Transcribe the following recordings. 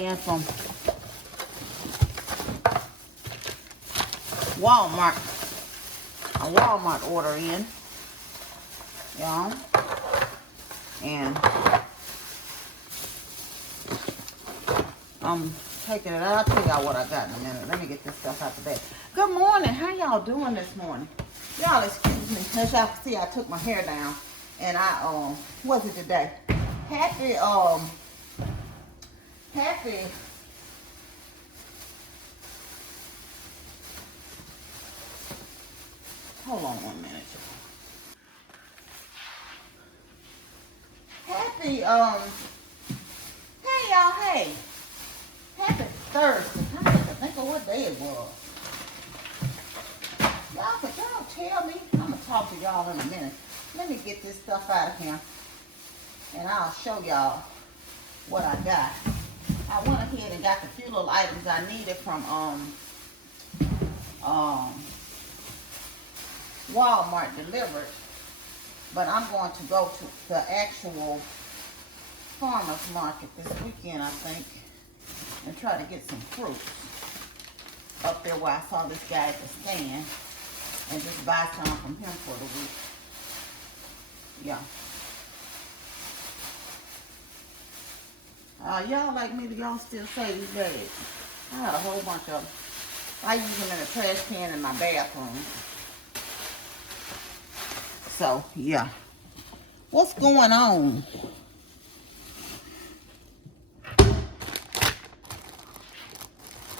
in from Walmart. A Walmart order in. Y'all. And I'm taking it out. I'll tell y'all what I got in a minute. Let me get this stuff out the bag. Good morning. How y'all doing this morning? Y'all excuse me. As y'all can see, I took my hair down. And I, what's it today? Happy, hold on 1 minute. Happy, hey y'all, hey. Happy Thursday. I have to think of what day it was. Y'all, could y'all tell me? I'm going to talk to y'all in a minute. Let me get this stuff out of here. And I'll show y'all what I got. I went ahead and got the few little items I needed from, Walmart delivered. But I'm going to go to the actual farmer's market this weekend, I think, and try to get some fruit up there where I saw this guy at the stand and just buy some from him for the week. Yeah. Y'all like me, do y'all still say these days? I had a whole bunch of them. I use them in a trash can in my bathroom. So, yeah. What's going on?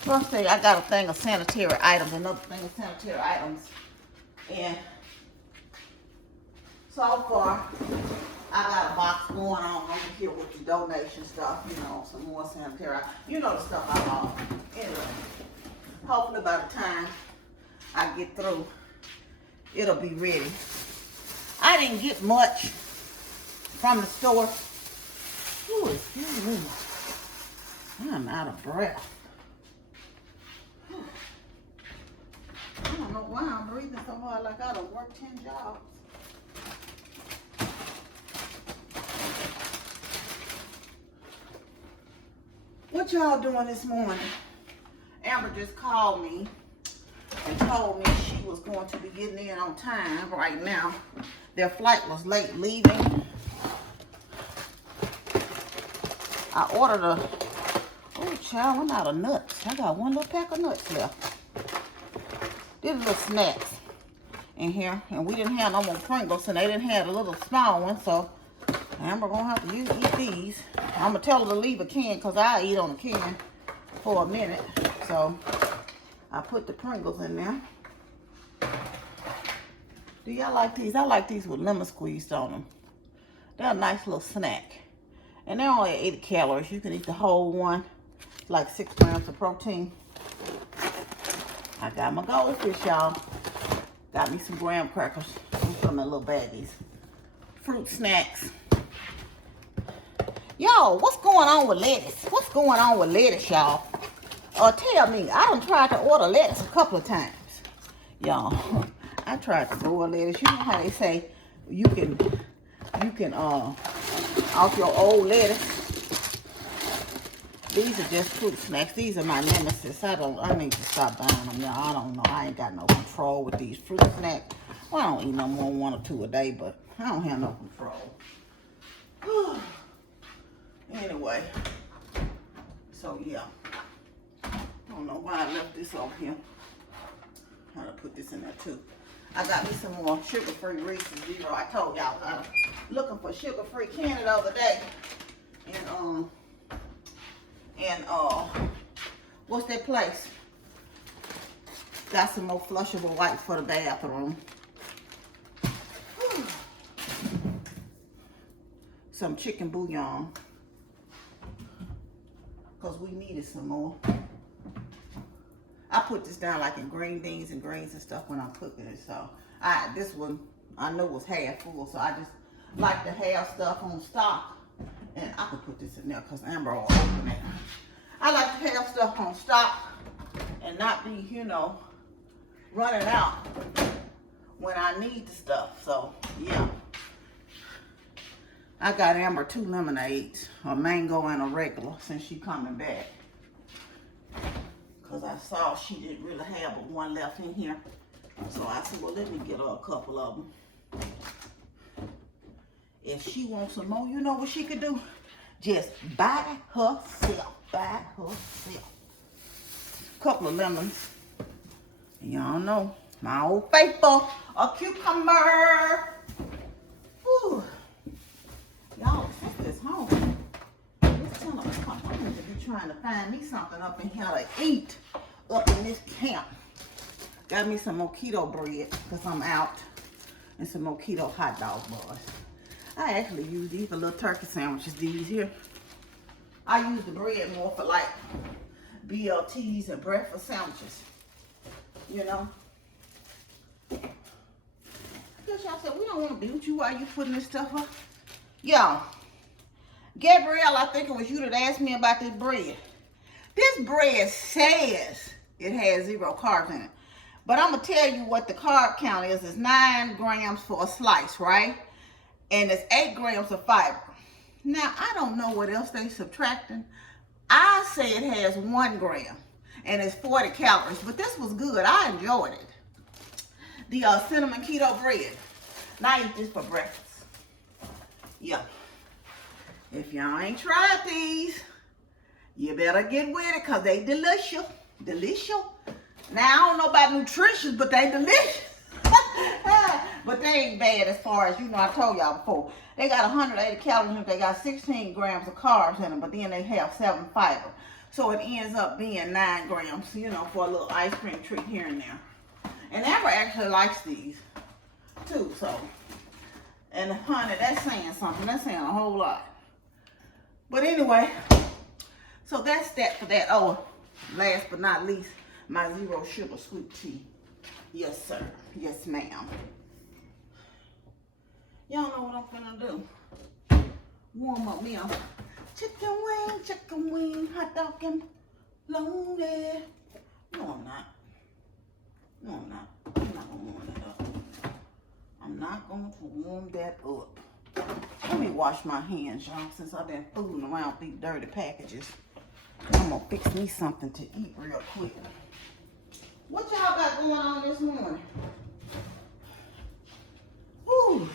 First thing, I got a thing of sanitary items, another thing of sanitary items. And so far, I got a box going on over here with the donation stuff, you know, some more sanitary. You know the stuff I bought. Anyway, hopefully by the time I get through, it'll be ready. I didn't get much from the store. Ooh, excuse me. I'm out of breath. I don't know why I'm breathing so hard like I done worked 10 jobs. What y'all doing this morning? Amber just called me and told me she was going to be getting in on time right now. Their flight was late leaving. I ordered a, oh child, I'm out of nuts. I got one little pack of nuts left. These little snacks in here. And we didn't have no more Pringles and they didn't have a little small one. So Amber gonna have to eat these. I'm gonna tell her to leave a can because I eat on a can for a minute. So I put the Pringles in there. Do y'all like these? I like these with lemon squeezed on them. They're a nice little snack. And they're only 80 calories. You can eat the whole one. Like 6 grams of protein. I got my goldfish, y'all. Got me some graham crackers. I'm putting in little baggies. Fruit snacks. Y'all, what's going on with lettuce? What's going on with lettuce, y'all? Tell me. I done tried to order lettuce a couple of times. Y'all, I tried to grow a lettuce. You know how they say you can off your old lettuce. These are just fruit snacks. These are my nemesis. I need to stop buying them, y'all. I don't know. I ain't got no control with these fruit snacks. Well, I don't eat no more than 1 or 2 a day, but I don't have no control. Anyway, so yeah. I don't know why I left this over here. I'm gonna put this in there too. I got me some more sugar-free Reese's Zero. I told y'all I was looking for sugar-free candy the other day. And what's that place? Got some more flushable wipes for the bathroom. Some chicken bouillon. Because we needed some more. I put this down like in green beans and greens and stuff when I'm cooking it. So this one I know was half full. So I just like to have stuff on stock. And I could put this in there because Amber will open it. I like to have stuff on stock and not be, you know, running out when I need the stuff. So, yeah. I got Amber 2 lemonades, a mango and a regular, since she coming back. Because I saw she didn't really have but one left in here. So I said, well, let me get her a couple of them. If she wants some more, you know what she could do? Just buy herself. Buy herself. Couple of lemons. Y'all know, my old faithful, a cucumber. Whew. Y'all, since this home, it's 10 o'clock. I need to be trying to find me something up in here to eat up in this camp. Got me some mojito bread because I'm out, and some mojito hot dog buns. I actually use these for little turkey sandwiches, these here. I use the bread more for like BLTs and breakfast sandwiches, you know. I guess y'all said, we don't want to be with you while you putting this stuff up. Y'all, Gabrielle, I think it was you that asked me about this bread. This bread says it has 0 carbs in it. But I'm going to tell you what the carb count is. It's 9 grams for a slice, right? And it's 8 grams of fiber. Now, I don't know what else they subtracting. I say it has 1 gram. And it's 40 calories. But this was good. I enjoyed it. The cinnamon keto bread. Now I eat this for breakfast. Yeah. If y'all ain't tried these, you better get with it because they delicious. Delicious. Now, I don't know about nutritious, but they delicious. But they ain't bad as far as, you know, I told y'all before. They got 180 calories in it. They got 16 grams of carbs in them, but then they have 7 fiber. So it ends up being 9 grams, you know, for a little ice cream treat here and there. And Amber actually likes these, too, so. And honey, that's saying something. That's saying a whole lot. But anyway, so that's that for that. Oh, last but not least, my 0 sugar sweet tea. Yes, sir. Yes, ma'am. Y'all know what I'm finna do. Warm up me a chicken wing, hot dog and lonely. No, I'm not. No, I'm not. I'm not gonna warm that up. I'm not going to warm that up. Let me wash my hands, y'all, since I've been fooling around with these dirty packages. I'm gonna fix me something to eat real quick. What y'all got going on this morning? Whew.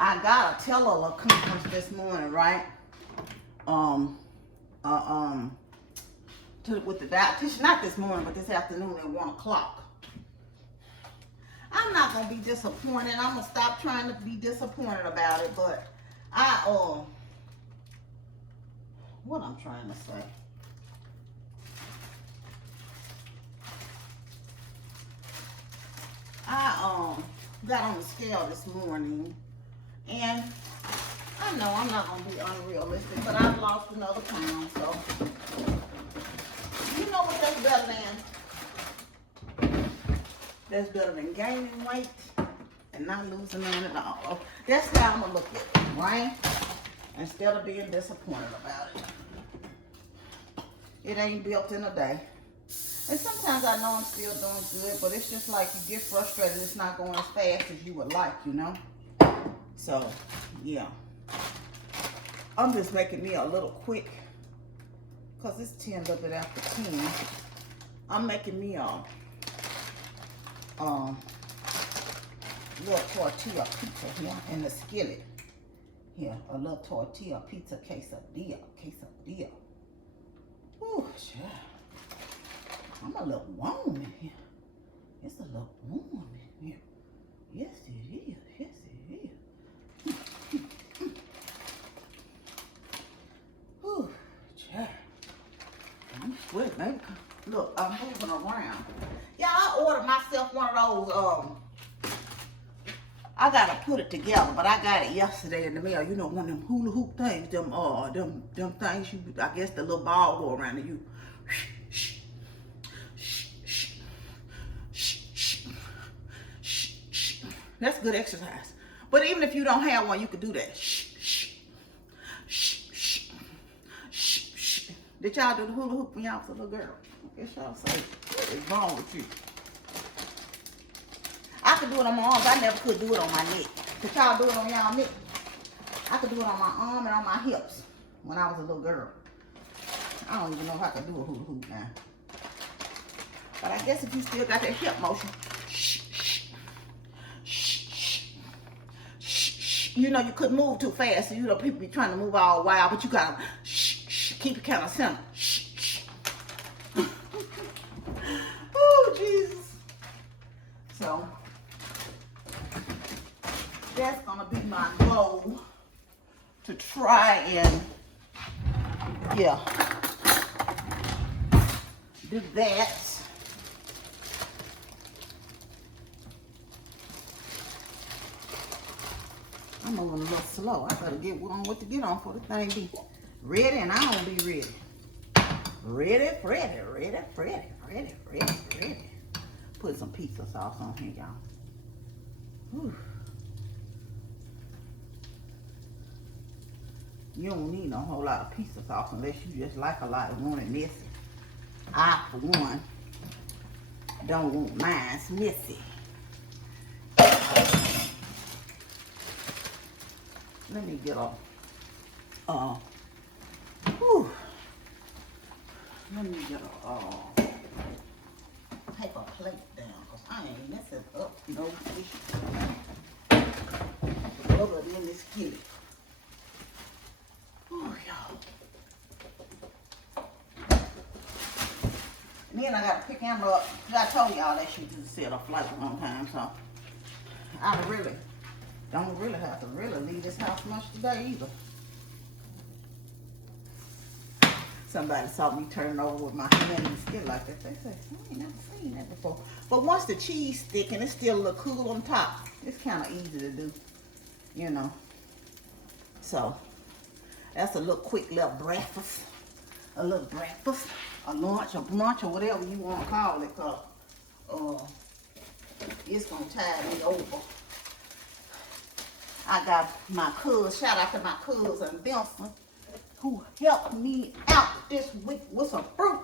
I got a teleconference this morning, right? With the dietitian, not this morning, but this afternoon at 1 o'clock. I'm not gonna be disappointed. I'm gonna stop trying to be disappointed about it, but what I'm trying to say. I got on the scale this morning, and I know I'm not gonna be unrealistic, but I've lost another pound, so you know what that's better than? That's better than gaining weight and not losing none at all. That's how I'm gonna look at it, right? Instead of being disappointed about it. It ain't built in a day. And sometimes I know I'm still doing good, but it's just like you get frustrated. It's not going as fast as you would like, you know? So, yeah. I'm just making me a little quick, because it's 10 a little bit after 10. I'm making me a little tortilla pizza here in the skillet. Here, a little tortilla pizza quesadilla. Ooh, sure. I'm a little warm in here. It's a little warm in here. Yes, it is. Yes, it is. Ooh, sure. I'm sweating, baby. Look, I'm moving around. Yeah, I ordered myself one of those, I gotta put it together, but I got it yesterday in the mail. You know, one of them hula hoop things, them things you, I guess the little ball go around and you, that's good exercise. But even if you don't have one, you could do that. Did y'all do the hula hoop when y'all was a little girl? I guess y'all say, what is wrong with you? I could do it on my arms. I never could do it on my neck. Could y'all do it on y'all neck? I could do it on my arm and on my hips when I was a little girl. I don't even know if I could do a hula hoop now. But I guess if you still got that hip motion, you know you couldn't move too fast. So you know people be trying to move all wild, but you gotta keep it kind of simple. Oh Jesus! So that's gonna be my goal, to try and do that. I'm moving a little slow. I better get on what to get on for the thing be ready, and I don't be ready. Ready, ready, ready, ready, ready, ready, ready. Put some pizza sauce on here, y'all. Whew. You don't need no whole lot of pizza sauce unless you just like a lot of want it messy. I, for one, don't want mine messy. Let me get a, let me get a, paper plate down, because I ain't messing up no fish. Rub it in this skillet. Oh, y'all. And then I got to pick him up. I told y'all that she just set up flight a long time, so I really don't really have to really leave this house much today either. Somebody saw me turning over with my hand in the skillet like that. They said, I ain't never seen that before. But once the cheese stick and it's still a little cool on top, it's kind of easy to do, you know. So that's a little quick little breakfast. A little breakfast, a lunch, or brunch, or whatever you want to call it, because it's going to tide me over. I got my cousin, shout out to my cousin Vincent, who helped me out this week with some fruit.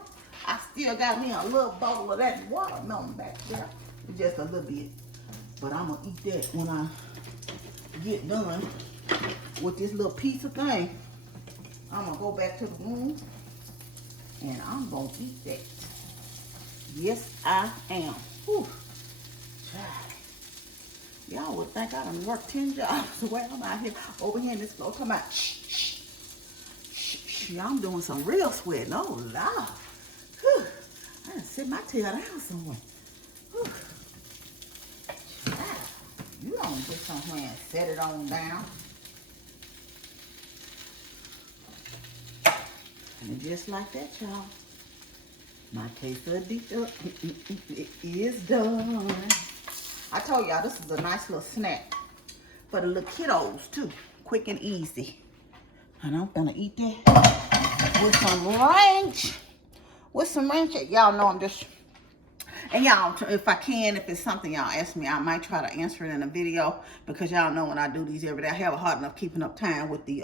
I still got me a little bowl of that watermelon back there. Just a little bit. But I'm going to eat that when I get done with this little piece of thing. I'm going to go back to the room and I'm going to eat that. Yes, I am. Whew. Y'all would think I done worked 10 jobs while I'm out here over here in this floor talking about shh. I'm doing some real sweating. Oh, Lord. Whew. I done sit my tail down somewhere. Whew. You don't get somewhere and set it on down. And just like that, y'all, my quesadilla is done. I told y'all this is a nice little snack for the little kiddos too. Quick and easy. And I'm gonna eat that with some ranch. With some ranch. Y'all know I'm just, and y'all, if I can, if it's something y'all ask me, I might try to answer it in a video, because y'all know when I do these every day, I have a hard enough keeping up time with the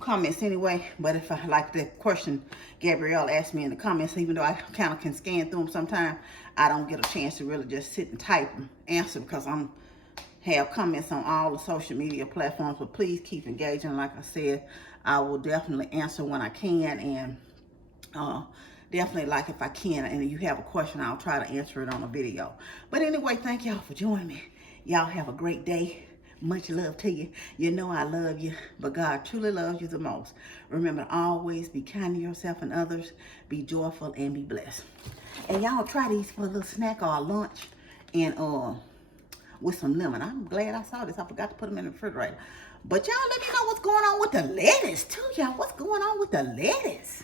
comments anyway. But if I like the question Gabrielle asked me in the comments, even though I kind of can scan through them sometimes, I don't get a chance to really just sit and type and answer, because I'm have comments on all the social media platforms. But please keep engaging. Like I said, I will definitely answer when I can, and definitely, like, if I can and you have a question, I'll try to answer it on a video. But anyway, thank y'all for joining me. Y'all have a great day. Much love to you. You know I love you, but God truly loves you the most. Remember to always be kind to yourself and others. Be joyful and be blessed. And y'all try these for a little snack or a lunch, and with some lemon. I'm glad I saw this. I forgot to put them in the refrigerator. But y'all let me know what's going on with the lettuce too, y'all. What's going on with the lettuce?